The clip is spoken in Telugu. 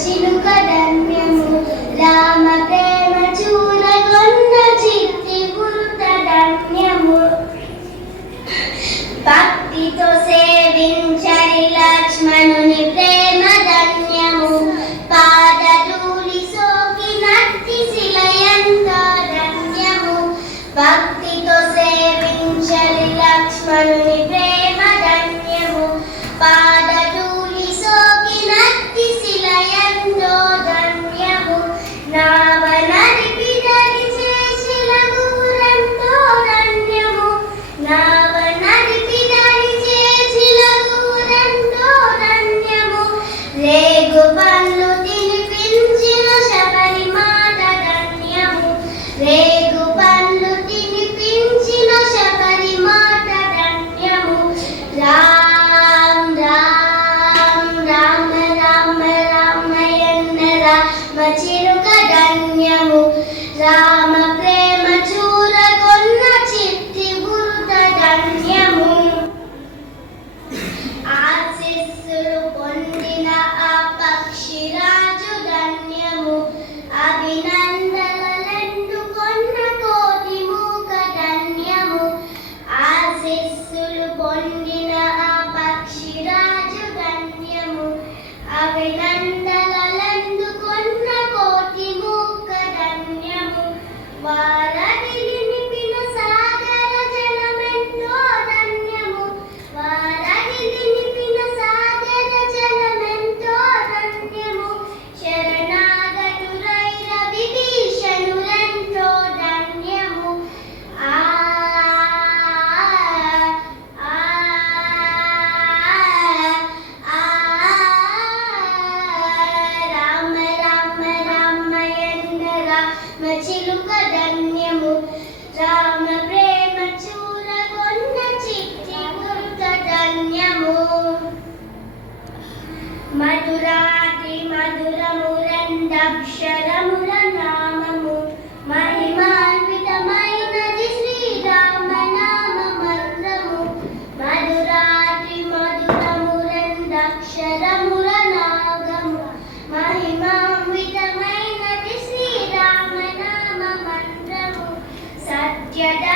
చిలుక ధన్యము రామ ప్రేమ చూరగొన్న చిట్టి గురుత ధన్యము భక్తితో సేవించరి లక్ష్మణుని ప్రేమ ధన్యము పాదధూళి సోకినట్టి శిలయంత ధన్యము భక్తితో సేవించరి లక్ష్మణుని ప్రేమ ధన్యము పాదధూళి సోకినట్టి శిలయంతో ధన్యము నావనరిపి ధరిచే శిలగూరంతో ధన్యము నావనరిపి ధరిచే శిలగూరంతో ధన్యము రేగు పండ్లు తినిపించిన శబరి మాత ధన్యము రేగు పండ్లు తినిపించిన శబరి మాత ధన్యము రామ రామ రామ రామ రామయన్న రామ చిలుక ధన్యము రామ ప్రేమ చూరగొన్న చిట్టి గురుత ధన్యము ఆశీస్సులు పొందిన ఆ పక్షిరాజు ధన్యము అభినందనలెందుకొన్న కోటి మూక ధన్యము ఆశీస్సులు పొందిన ఆ పక్షిరాజు ధన్యము అభినందనలెందుకొన్న కోటి మూక ధన్యము వారధిని నింపిన సాగర జలమెంతో ధన్యము వారధిని నింపిన సాగర జలమెంతో ధన్యము శరణాగతులైన విభీషణులెంతో ధన్యము ఆ ఆ ఆ రామ రామ రామయన్న రామ చిలుక ధన్యము రామ ప్రేమ చూరగొన్న చిట్టి గురుత ధన్యము మధురాతి మధురము రెండక్షరముల నామము మహిమాన్వితమైనది శ్రీరామ నామ మంత్రము మధురాతి మధురము రెండక్షరముల నామము మహిమాన్వితమైనది శ్రీరామ నామ మంత్రము సత్యద